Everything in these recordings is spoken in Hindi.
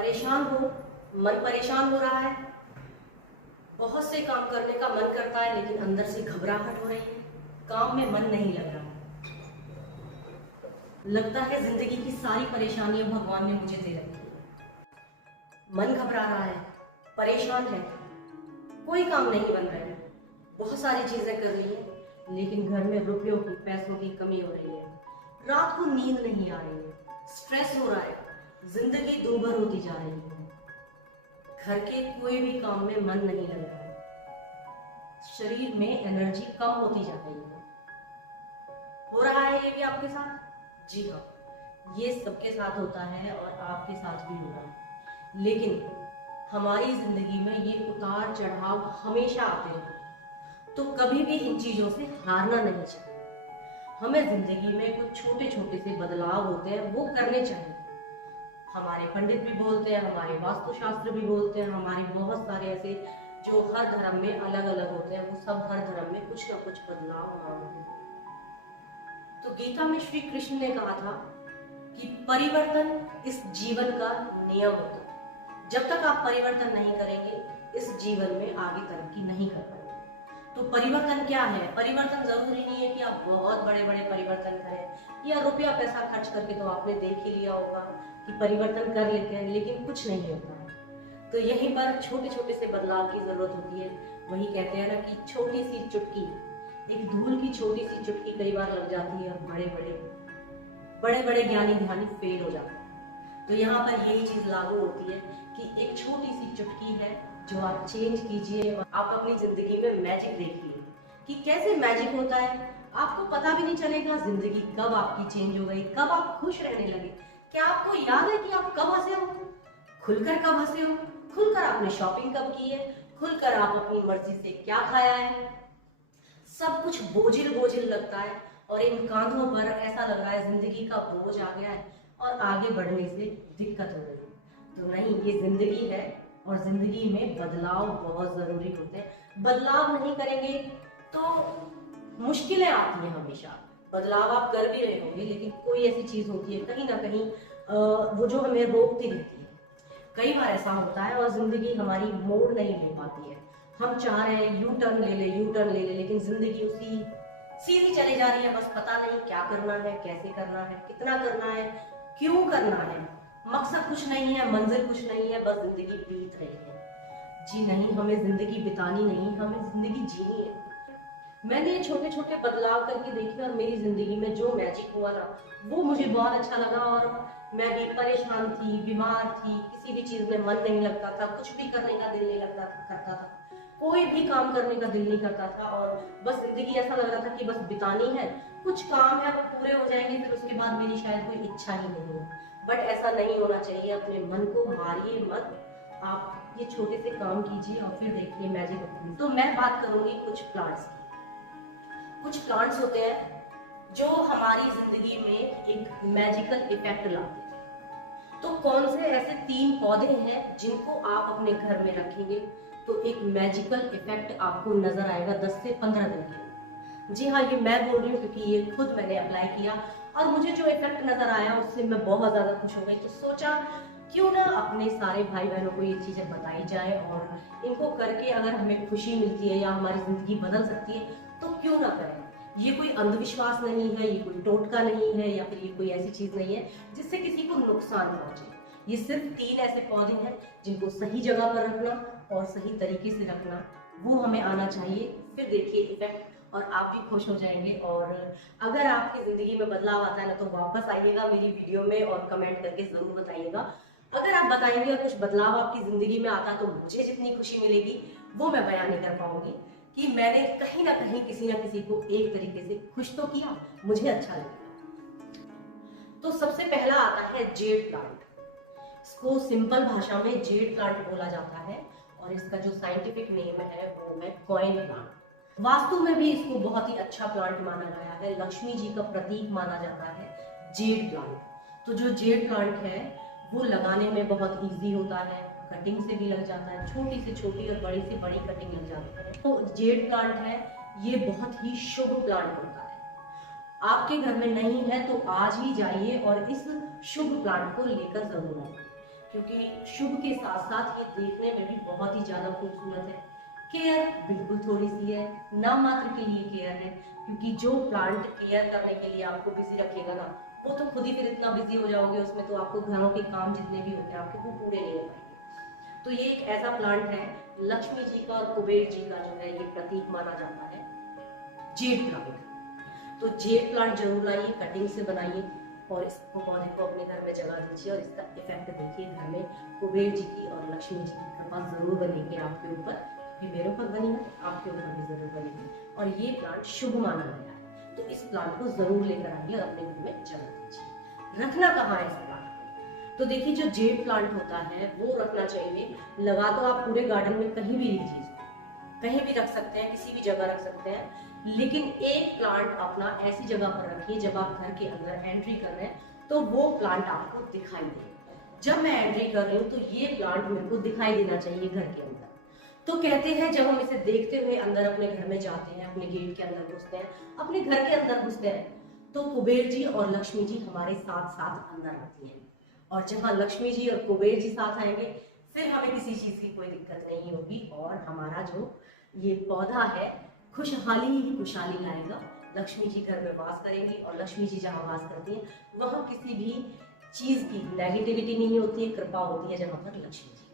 परेशान हो, मन परेशान हो रहा है, बहुत से काम करने का मन करता है लेकिन अंदर से घबराहट हो रही है, काम में मन नहीं लग रहा है, लगता है जिंदगी की सारी परेशानियां भगवान ने मुझे दे रखी है। मन घबरा रहा है, परेशान है, कोई काम नहीं बन रहा है, बहुत सारी चीजें कर ली है लेकिन घर में रुपयों की पैसों की कमी हो रही है, रात को नींद नहीं आ रही है, स्ट्रेस हो रहा है, जिंदगी दूभर होती जा रही है, घर के कोई भी काम में मन नहीं लग रहा है, शरीर में एनर्जी कम होती जा रही है। हो रहा है ये भी आपके साथ? जी हाँ, ये सबके साथ होता है और आपके साथ भी हो रहा है। लेकिन हमारी जिंदगी में ये उतार चढ़ाव हमेशा आते हैं, तो कभी भी इन चीजों से हारना नहीं चाहिए। हमें जिंदगी में कुछ छोटे छोटे से बदलाव होते हैं, वो करने चाहिए। हमारे पंडित भी बोलते हैं, हमारे वास्तुशास्त्र भी बोलते हैं, हमारे बहुत सारे ऐसे जो हर धर्म में अलग अलग होते हैं, वो सब हर धर्म में कुछ ना कुछ बदलाव मांगते हैं। तो गीता में श्री कृष्ण ने कहा था कि परिवर्तन इस जीवन का नियम होता है। जब तक आप परिवर्तन नहीं करेंगे, इस जीवन में आगे तरक्की नहीं कर पाएंगे। तो परिवर्तन क्या है? परिवर्तन जरूरी नहीं है कि आप बहुत बड़े बड़े परिवर्तन करें या रुपया पैसा खर्च करके, तो आपने देख ही लिया होगा कि परिवर्तन कर लेते हैं लेकिन कुछ नहीं होता है। तो यहीं पर छोटे छोटे से बदलाव की जरूरत होती है। वही कहते हैं ना कि छोटी सी चुटकी, एक धूल की छोटी सी चुटकी कई बार लग जाती है और बड़े बड़े ज्ञानी ध्यानी फेल हो जाते हैं। तो यहाँ पर यही चीज लागू होती है कि एक छोटी सी चुटकी है जो आप चेंज कीजिए और आप अपनी जिंदगी में मैजिक देखिए कि कैसे मैजिक होता है। आपको पता भी नहीं चलेगा जिंदगी कब आपकी चेंज हो गई, कब आप खुश रहने लगे। क्या आपको याद है कि आप कब हंसे हो? खुलकर कब हंसे हो? खुलकर आपने शॉपिंग कब की है? खुलकर आप अपनी मर्जी से क्या खाया है? सब कुछ बोझिल बोझिल लगता है और इन कांधों पर ऐसा लग रहा है जिंदगी का बोझ आ गया है और आगे बढ़ने से दिक्कत हो रही है। तो नहीं, ये जिंदगी है और जिंदगी में बदलाव बहुत जरूरी होते हैं। बदलाव नहीं करेंगे तो मुश्किलें आती हैं हमेशा। बदलाव आप कर भी रहे होंगे लेकिन कोई ऐसी चीज होती है कहीं ना कहीं वो जो हमें रोकती रहती है। कई बार ऐसा होता है और जिंदगी हमारी मोड़ नहीं ले पाती है। हम चाह रहे हैं यू टर्न ले ले, लेकिन जिंदगी उसी सीधी चली जा रही है। बस पता नहीं क्या करना है, कैसे करना है, कितना करना है, क्यों करना है। मकसद कुछ नहीं है, मंजिल कुछ नहीं है, बस जिंदगी बीत रही है। जी नहीं, हमें जिंदगी बितानी नहीं, हमें जिंदगी जीनी है। मैंने ये छोटे छोटे बदलाव करके देखे और मेरी जिंदगी में जो मैजिक हुआ ना, वो मुझे बहुत अच्छा लगा। और मैं भी परेशान थी, बीमार थी, किसी भी चीज में मन नहीं लगता था, कुछ भी करने का दिल नहीं लगता करता था, कोई भी काम करने का दिल नहीं करता था और बस जिंदगी ऐसा लग रहा था कि बस बितानी है। कुछ काम है वो पूरे हो जाएंगे, फिर उसके बाद मेरी शायद कोई इच्छा ही नहीं है। बट ऐसा नहीं होना चाहिए। अपने मन को मारिए मत, आप ये छोटे से काम कीजिए और फिर देखिए मैजिक। तो मैं बात करूंगी कुछ प्लांट्स की। कुछ प्लांट्स होते हैं जो हमारी जिंदगी में एक मैजिकल इफेक्ट लाते हैं। तो कौन से ऐसे 3 पौधे हैं जिनको आप अपने घर में रखेंगे तो एक मैजिकल इफेक्ट आपको नजर आएगा 10 से 15 दिन के। जी हाँ, ये मैं बोल रही हूँ क्योंकि ये खुद मैंने अप्लाई किया और मुझे जो इफेक्ट नजर आया उससे मैं बहुत ज्यादा खुश हो गई। तो सोचा क्यों ना अपने सारे भाई बहनों को ये चीजें बताई जाए और इनको करके अगर हमें खुशी मिलती है या हमारी जिंदगी बदल सकती है तो क्यों ना करें। ये कोई अंधविश्वास नहीं है, ये कोई टोटका नहीं है या फिर ये कोई ऐसी चीज नहीं है जिससे किसी को नुकसान पहुंचे। ये सिर्फ 3 ऐसे पौधे हैं जिनको सही जगह पर रखना और सही तरीके से रखना, वो हमें आना चाहिए। फिर देखिए इफेक्ट और आप भी खुश हो जाएंगे। और अगर आपकी जिंदगी में बदलाव आता है ना, तो वापस आइएगा मेरी वीडियो में और कमेंट करके जरूर बताइएगा। अगर आप बताएंगे और कुछ बदलाव आपकी जिंदगी में आता तो मुझे जितनी खुशी मिलेगी वो मैं बयान नहीं कर पाऊंगी कि मैंने कहीं ना कहीं किसी ना किसी को एक तरीके से खुश तो किया, मुझे अच्छा लगेगा। तो सबसे पहला आता है जेड प्लांट। इसको सिंपल भाषा में जेड प्लांट बोला जाता है और इसका जो साइंटिफिक नेम है वो है कॉइन प्लांट। वास्तु में भी इसको बहुत ही अच्छा प्लांट माना गया है, लक्ष्मी जी का प्रतीक माना जाता है जेड प्लांट। तो जो जेड प्लांट है वो लगाने में बहुत इजी होता है, कटिंग से भी लग जाता है, छोटी से छोटी और बड़ी से बड़ी कटिंग लग जाती है। तो जेड प्लांट है ये बहुत ही शुभ प्लांट होता है। आपके घर में नहीं है तो आज ही जाइए और इस शुभ प्लांट को लेकर जरूर आइए। क्योंकि शुभ के साथ साथ ये देखने में भी बहुत ही ज्यादा खूबसूरत है। केयर बिल्कुल थोड़ी सी है, नाम मात्र के लिए केयर है, क्योंकि जो प्लांट केयर करने के लिए आपको बिजी रखेगा ना, वो तो खुद ही फिर इतना बिजी हो जाओगे उसमें, तो आपको घरों के काम जितने भी होते हैं आपके वो पूरे नहीं हो पाएंगे। तो ये एक ऐसा प्लांट है, लक्ष्मी जी का और कुबेर जी का जो है ये प्रतीक माना जाता है, जेड प्लांट। तो जेड प्लांट जरूर लाइए, कटिंग से बनाइए और इस पौधे को अपने घर में जगा दीजिए और इसका इफेक्ट देखिए घर में कुबेर जी की और लक्ष्मी जी की कृपा जरूर बनेगी आपके ऊपर, क्योंकि मेरे ऊपर बनी है आपके ऊपर भी जरूर बनेगी। और ये प्लांट शुभ माना गया है, तो इस प्लांट को जरूर लेकर आइए और अपने घर में जगा दीजिए। रखना कहाँ है इस प्लांट को? तो देखिए जो जेड प्लांट होता है वो रखना चाहिए, लगा तो आप पूरे गार्डन में कहीं भी लीजिए, कहीं भी रख सकते हैं, किसी भी जगह रख सकते हैं, लेकिन एक प्लांट अपना ऐसी जगह पर रखिए जब आप घर के अंदर एंट्री कर रहे हैं तो वो प्लांट आपको दिखाई दे। जब मैं एंट्री कर रही हूँ तो ये प्लांट मेरे को दिखाई देना चाहिए घर के अंदर। तो कहते हैं जब हम इसे देखते हुए अंदर अपने घर में जाते हैं, अपने गेट के अंदर घुसते हैं, अपने घर के अंदर घुसते हैं, तो कुबेर जी और लक्ष्मी जी हमारे साथ साथ अंदर आती हैं। और जहाँ लक्ष्मी जी और कुबेर जी साथ आएंगे फिर हमें किसी चीज की कोई दिक्कत नहीं होगी और हमारा जो ये पौधा है खुशहाली ही खुशहाली लाएगा। लक्ष्मी जी घर में वास करेंगी और लक्ष्मी जी जहाँ वास करती हैं वहाँ किसी भी चीज की नेगेटिविटी नहीं होती है, कृपा होती है जहाँ पर लक्ष्मी जी की।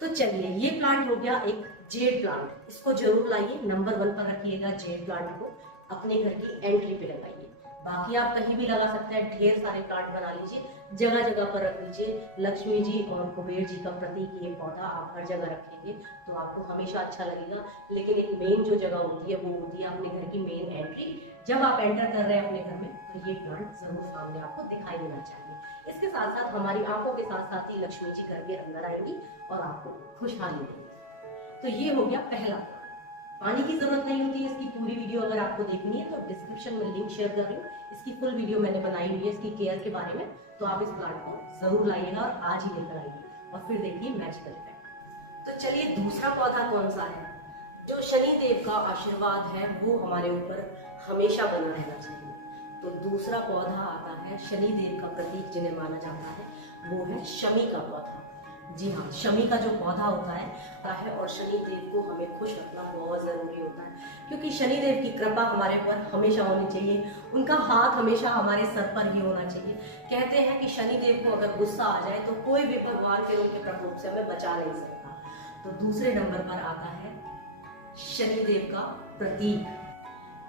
तो चलिए ये प्लांट हो गया एक जेड प्लांट, इसको जरूर लाइए, नंबर 1 पर रखिएगा जेड प्लांट को, अपने घर की एंट्री पे लगाइए। बाकी आप कहीं भी लगा सकते हैं, ढेर सारे प्लांट बना लीजिए, जगह जगह पर रख लीजिए। लक्ष्मी जी और कुबेर जी का प्रतीक ये पौधा आप हर जगह रखेंगे तो आपको हमेशा अच्छा लगेगा। लेकिन एक मेन जो जगह होती है वो होती है अपने घर की मेन एंट्री। जब आप एंटर कर रहे हैं अपने घर में तो ये प्लांट जरूर सामने आपको दिखाई देना चाहिए। इसके साथ साथ हमारी आंखों के साथ साथ ही लक्ष्मी जी घर के अंदर आएंगी और आपको खुशहाली देंगी। तो ये हो गया पहला प्लांट। पानी की जरूरत नहीं होती है, इसकी पूरी वीडियो अगर आपको देखनी है तो डिस्क्रिप्शन में लिंक शेयर कर रही हूँ, इसकी फुल वीडियो मैंने बनाई हुई है इसकी केयर के बारे में, तो आप इस प्लांट को जरूर लाइएगा और आज ही लेकर आइए और फिर देखिए मैजिकल इफेक्ट। तो चलिए दूसरा पौधा कौन सा है जो शनि देव का आशीर्वाद है वो हमारे ऊपर हमेशा बना रहना चाहिए। तो दूसरा पौधा आता है शनि देव का प्रतीक जिन्हें माना जाता है, वो है शमी का पौधा। जी हाँ, शमी का जो पौधा होता है और शनि देव को हमें खुश रखना बहुत जरूरी होता है, क्योंकि शनि देव की कृपा हमारे पर हमेशा होनी चाहिए, उनका हाथ हमेशा हमारे सर पर ही होना चाहिए। कहते हैं कि शनि देव को अगर गुस्सा आ जाए तो कोई भी भगवान के रूप के प्रकोप से हमें बचा नहीं सकता। तो दूसरे नंबर पर आता है शनि देव का प्रतीक,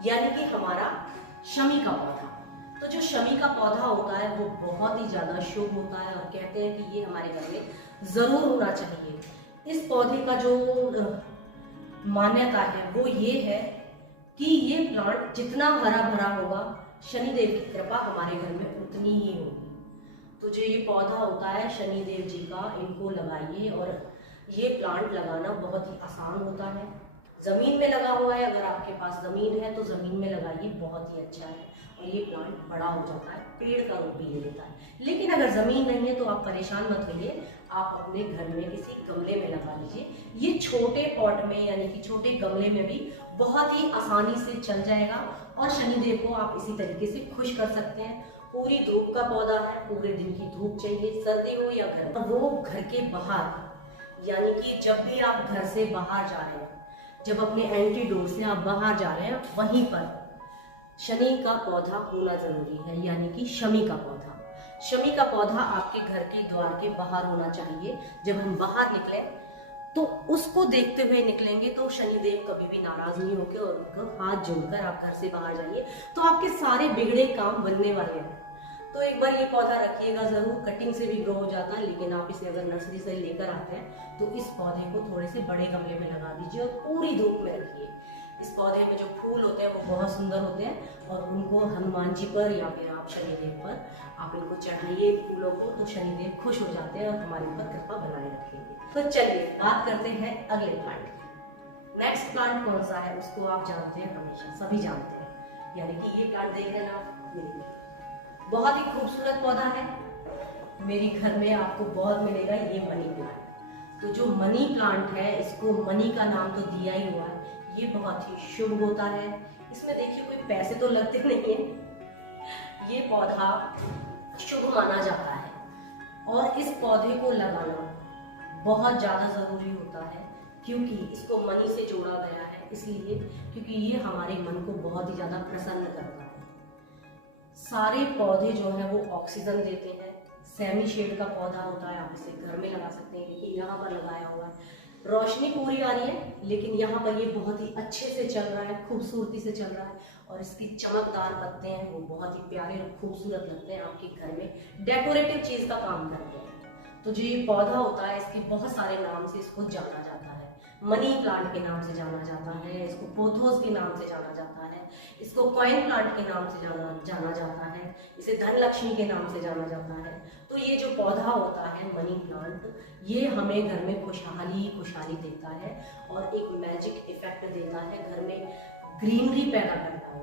यानी कि हमारा शमी का पौधा। तो जो शमी का पौधा होता है वो बहुत ही ज्यादा शुभ होता है और कहते हैं कि ये हमारे घर में जरूर होना चाहिए। इस पौधे का जो मान्यता है वो ये है कि ये प्लांट जितना हरा भरा होगा शनिदेव की कृपा हमारे घर में उतनी ही होगी। तो जो ये पौधा होता है शनिदेव जी का, इनको लगाइए और ये प्लांट लगाना बहुत ही आसान होता है। जमीन में लगा हुआ है, अगर आपके पास जमीन है तो जमीन में लगाइए, बहुत ही अच्छा है और ये प्लांट बड़ा हो जाता है, पेड़ का रूप भी ले लेता है। लेकिन अगर जमीन नहीं है तो आप परेशान मत होइए, आप अपने घर में किसी गमले में लगा लीजिए। ये छोटे पॉट में यानी कि छोटे गमले में भी बहुत ही आसानी से चल जाएगा और शनिदेव को आप इसी तरीके से खुश कर सकते हैं। पूरी धूप का पौधा है, पूरे दिन की धूप चाहिए, सर्दी हो या गर्मी, वो घर के बाहर, यानी कि जब भी आप घर से बाहर जा रहे हैं, जब अपने एंट्री डोर से आप बाहर जा रहे हैं, वहीं पर शनि का पौधा होना जरूरी है, यानी कि शमी का पौधा। शमी का पौधा आपके घर के द्वार के बाहर होना चाहिए। जब हम बाहर निकले तो उसको देखते हुए निकलेंगे तो शनिदेव कभी भी नाराज नहीं होंगे और उनको हाथ जोड़कर आप घर से बाहर जाइए तो आपके सारे बिगड़े काम बनने वाले हैं। तो एक बार ये पौधा रखिएगा जरूर, कटिंग से भी ग्रो हो जाता है, लेकिन आप इसे अगर नर्सरी से लेकर आते हैं तो इस पौधे को थोड़े से बड़े गमले में लगा दीजिए और पूरी धूप में रखिए। इस पौधे में जो फूल होते हैं वो बहुत सुंदर होते हैं और उनको हनुमान जी पर या फिर आप शनिदेव पर आप इनको चढ़ाइए फूलों को, तो शनिदेव खुश हो जाते हैं और हमारे ऊपर कृपा बनाए रखेंगे। तो चलिए बात करते हैं अगले प्लांट की। नेक्स्ट प्लांट कौन सा है उसको आप जानते हैं, हमेशा सभी जानते हैं, यानी कि ये प्लांट देख रहे हैं आप, बहुत ही खूबसूरत पौधा है, मेरे घर में आपको बहुत मिलेगा, ये मनी प्लांट। तो जो मनी प्लांट है इसको मनी का नाम तो दिया ही हुआ है, ये बहुत ही शुभ होता है। इसमें देखिए कोई पैसे तो लगते नहीं है, ये पौधा शुभ माना जाता है। और इस पौधे को लगाना बहुत ज़्यादा ज़रूरी होता है, क्योंकि इसको मनी से जोड़ा गया है, इसलिए क्योंकि ये हमारे मन को बहुत ही ज़्यादा प्रसन्न करता है। सारे पौधे जो है वो ऑक्सीजन देते हैं। सेमी शेड का पौधा होता है, आप इसे घर में लगा सकते हैं, लेकिन यहाँ पर लगाया हुआ है, रोशनी पूरी आ रही है, लेकिन यहाँ पर ये बहुत ही अच्छे से चल रहा है, खूबसूरती से चल रहा है, और इसकी चमकदार पत्ते हैं वो बहुत ही प्यारे और खूबसूरत लगते हैं, आपके घर में डेकोरेटिव चीज का काम करते हैं। तो जो ये पौधा होता है, इसके बहुत सारे नाम से इसको जाना जाता है। मनी प्लांट के नाम से जाना जाता है, इसको पोथोस के नाम से जाना जाता है, इसको कॉइन प्लांट के नाम से जाना जाता है, इसे धन लक्ष्मी के नाम से जाना जाता है। तो ये जो पौधा होता है मनी प्लांट, ये हमें घर में खुशहाली खुशहाली देता है और एक मैजिक इफेक्ट देता है, घर में ग्रीनरी पैदा करता है।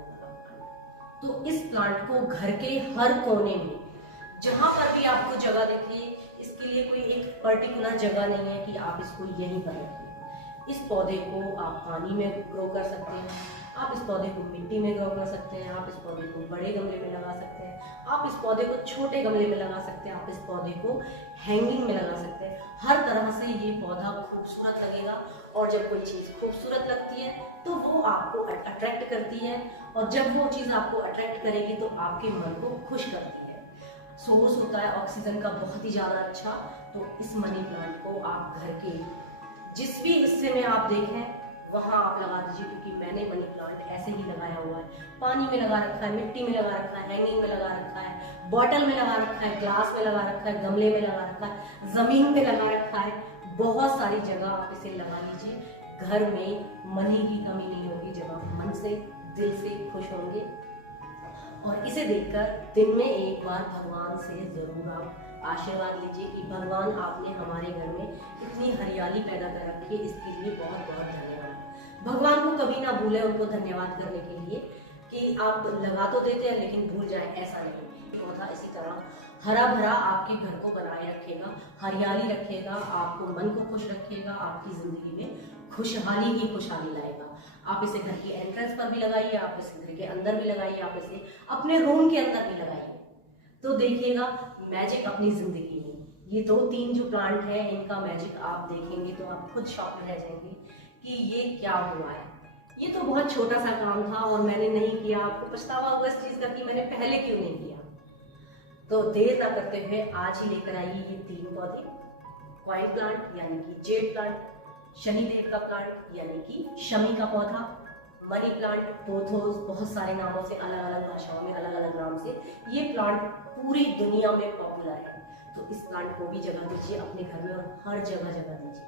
तो इस प्लांट को घर के हर कोने में, जहां पर भी आपको जगह दिखे, इसके लिए कोई एक पर्टिकुलर जगह नहीं है कि आप इसको यहीं पर रखिए। इस पौधे को आप पानी में ग्रो कर सकते हैं, आप इस पौधे को मिट्टी में ग्रो कर सकते हैं, आप इस पौधे को बड़े गमले में लगा सकते हैं, आप इस पौधे को छोटे गमले में लगा सकते हैं, आप इस पौधे को हैंगिंग में लगा सकते हैं। हर तरह से ये पौधा खूबसूरत लगेगा, और जब कोई चीज़ खूबसूरत लगती है तो वो आपको अट्रैक्ट करती है, और जब वो चीज़ आपको अट्रैक्ट करेगी तो आपके मन को खुश करती है। सोर्स होता है ऑक्सीजन का बहुत ही ज़्यादा अच्छा। तो इस मनी प्लांट को आप घर के जिस भी हिस्से में आप देखें वहाँ आप लगा दीजिए, क्योंकि मैंने मनी प्लांट ऐसे ही लगाया हुआ है। पानी में लगा रखा है, मिट्टी में लगा रखा है, हैंगिंग में लगा रखा है, बॉटल में लगा रखा है, ग्लास में लगा रखा है, गमले में लगा रखा है, जमीन पे लगा रखा है, बहुत सारी जगह आप इसे लगा लीजिए। घर में मनी की कमी नहीं होगी जब आप मन से दिल से खुश होंगे। और इसे देखकर दिन में एक बार भगवान से जरूर आप आशीर्वाद लीजिए कि भगवान आपने हमारे घर में इतनी हरियाली पैदा कर रखी है, इसके लिए बहुत बहुत धन्यवाद। भगवान को कभी ना भूलें उनको धन्यवाद करने के लिए कि आप लगा तो देते हैं लेकिन भूल जाए, ऐसा नहीं। पौधा इसी तरह हरा भरा आपके घर को बनाए रखेगा, हरियाली रखेगा, आपको मन को खुश रखेगा, आपकी जिंदगी में खुशहाली ही खुशहाली लाएगा। आप इसे घर के एंट्रेंस पर भी लगाइए, आप इसे घर के अंदर भी लगाइए, आप इसे अपने रूम के अंदर भी लगाइए, तो देखिएगा मैजिक अपनी जिंदगी में। ये 2-3 जो प्लांट है इनका मैजिक आप देखेंगे तो आप खुद शॉक में रह जाएंगे कि ये क्या हुआ है। ये तो बहुत छोटा सा काम था और मैंने नहीं किया, आपको पछतावा होगा इस चीज का कि मैंने पहले क्यों नहीं किया। तो देर ना करते हुए आज ही लेकर आइए ये 3 पौधे, कॉइन प्लांट यानी कि जेड प्लांट, शनिदेव का प्लांट यानी कि शमी का पौधा, मनी प्लांट, पोथोस, बहुत सारे नामों से, अलग अलग भाषाओं में अलग अलग नाम से ये प्लांट पूरी दुनिया में पॉपुलर है। तो इस प्लांट को भी जगह दीजिए अपने घर में, और हर जगह जगह दीजिए,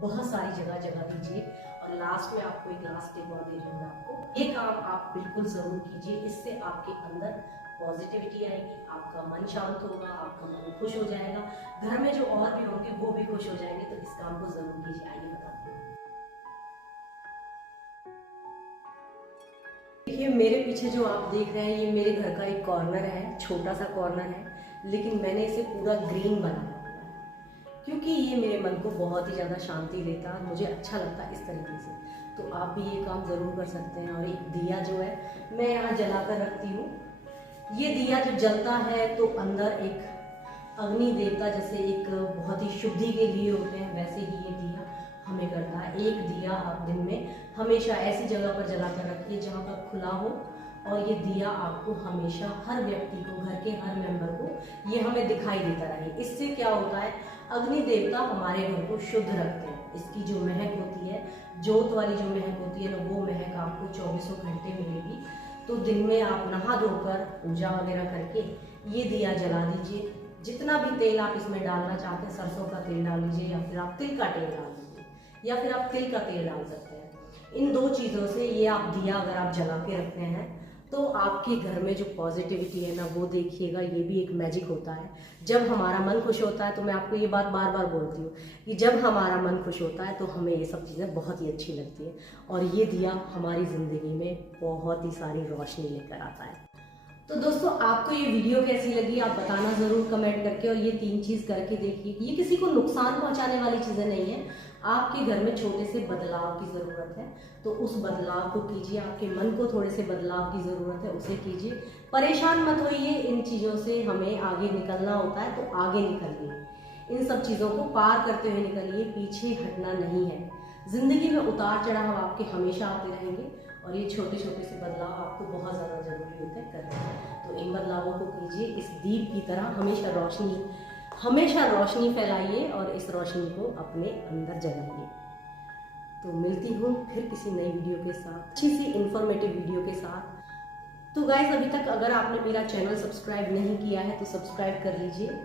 बहुत सारी जगह दीजिए। और लास्ट में आपको एक लास्ट टिप और दे दूंगा आपको, ये काम आप बिल्कुल जरूर कीजिए, इससे आपके अंदर पॉजिटिविटी आएगी, आपका मन शांत होगा, आपका मन खुश हो जाएगा, घर में जो और भी होंगे वो भी खुश हो जाएंगे। तो इस काम को जरूर कीजिए। आइए बताते हैं। देखिए मेरे पीछे जो आप देख रहे हैं ये मेरे घर का एक कॉर्नर है, छोटा सा कॉर्नर है, लेकिन मैंने इसे पूरा ग्रीन बनाया हुआ है क्योंकि ये मेरे मन को बहुत ही ज़्यादा शांति देता है, मुझे अच्छा लगता है इस तरीके से। तो आप भी ये काम ज़रूर कर सकते हैं। और एक दिया जो है मैं यहाँ जला कर रखती हूँ। ये दिया जब जलता है तो अंदर एक अग्नि देवता जैसे एक बहुत ही शुद्धि के लिए होते हैं, वैसे ही ये दिया हमें करता है। एक दिया आप दिन में हमेशा ऐसी जगह पर जला कर रखिए जहाँ पर खुला हो, और ये दिया आपको हमेशा हर व्यक्ति को, घर के हर मेंबर को ये हमें दिखाई देता रहे। इससे क्या होता है, अग्नि देवता हमारे घर को शुद्ध रखते हैं। इसकी जो महक होती है, जोत वाली जो महक होती है ना, वो महक आपको 24 घंटे मिलेगी। तो दिन में आप नहा धोकर पूजा वगैरह करके ये दिया जला दीजिए। जितना भी तेल आप इसमें डालना चाहते हैं, सरसों का तेल डाल लीजिए, या फिर आप तिल का तेल डाल दीजिए, या फिर आप तिल का तेल डाल सकते हैं। इन 2 चीज़ों से ये आप दिया अगर आप जला के रखते हैं तो आपके घर में जो पॉजिटिविटी है ना, वो देखिएगा, ये भी एक मैजिक होता है। जब हमारा मन खुश होता है, तो मैं आपको ये बात बार बार बोलती हूँ कि जब हमारा मन खुश होता है तो हमें ये सब चीज़ें बहुत ही अच्छी लगती है, और ये दिया हमारी ज़िंदगी में बहुत ही सारी रोशनी लेकर आता है। तो दोस्तों आपको ये वीडियो कैसी लगी आप बताना ज़रूर कमेंट करके, और ये 3 चीज़ करके देखिए। ये किसी को नुकसान पहुंचाने वाली चीज़ें नहीं है, आपके घर में छोटे से बदलाव की ज़रूरत है, तो उस बदलाव को कीजिए। आपके मन को थोड़े से बदलाव की ज़रूरत है, उसे कीजिए। परेशान मत होइए, इन चीज़ों से हमें आगे निकलना होता है तो आगे निकलिए, इन सब चीज़ों को पार करते हुए निकलिए, पीछे हटना नहीं है। जिंदगी में उतार चढ़ाव आपके हमेशा आते रहेंगे और ये छोटे छोटे से बदलाव आपको बहुत ज़्यादा जरूरी होते हैं करना। तो इन बदलावों को कीजिए, इस दीप की तरह हमेशा रोशनी फैलाइए और इस रोशनी को अपने अंदर जगाइए। तो मिलती हूँ फिर किसी नई वीडियो के साथ, अच्छी सी इंफॉर्मेटिव वीडियो के साथ। तो गाइस, अभी तक अगर आपने मेरा चैनल सब्सक्राइब नहीं किया है तो सब्सक्राइब कर लीजिए,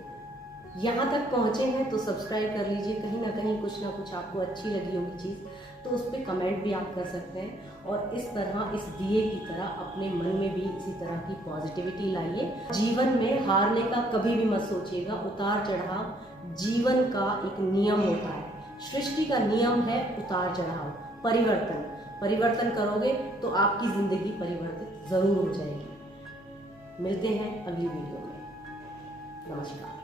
यहाँ तक पहुँचे हैं तो सब्सक्राइब कर लीजिए। कहीं ना कहीं कुछ ना कुछ आपको अच्छी लगी होगी चीज़ तो उस पर कमेंट भी आप कर सकते हैं और इस तरह, इस दिए की तरह अपने मन में भी इसी तरह की पॉजिटिविटी लाइए। जीवन में हारने का कभी भी मत सोचिएगा, उतार चढ़ाव जीवन का एक नियम होता है, सृष्टि का नियम है उतार चढ़ाव, परिवर्तन करोगे तो आपकी जिंदगी परिवर्तित जरूर हो जाएगी। मिलते हैं अगली वीडियो में। नमस्कार।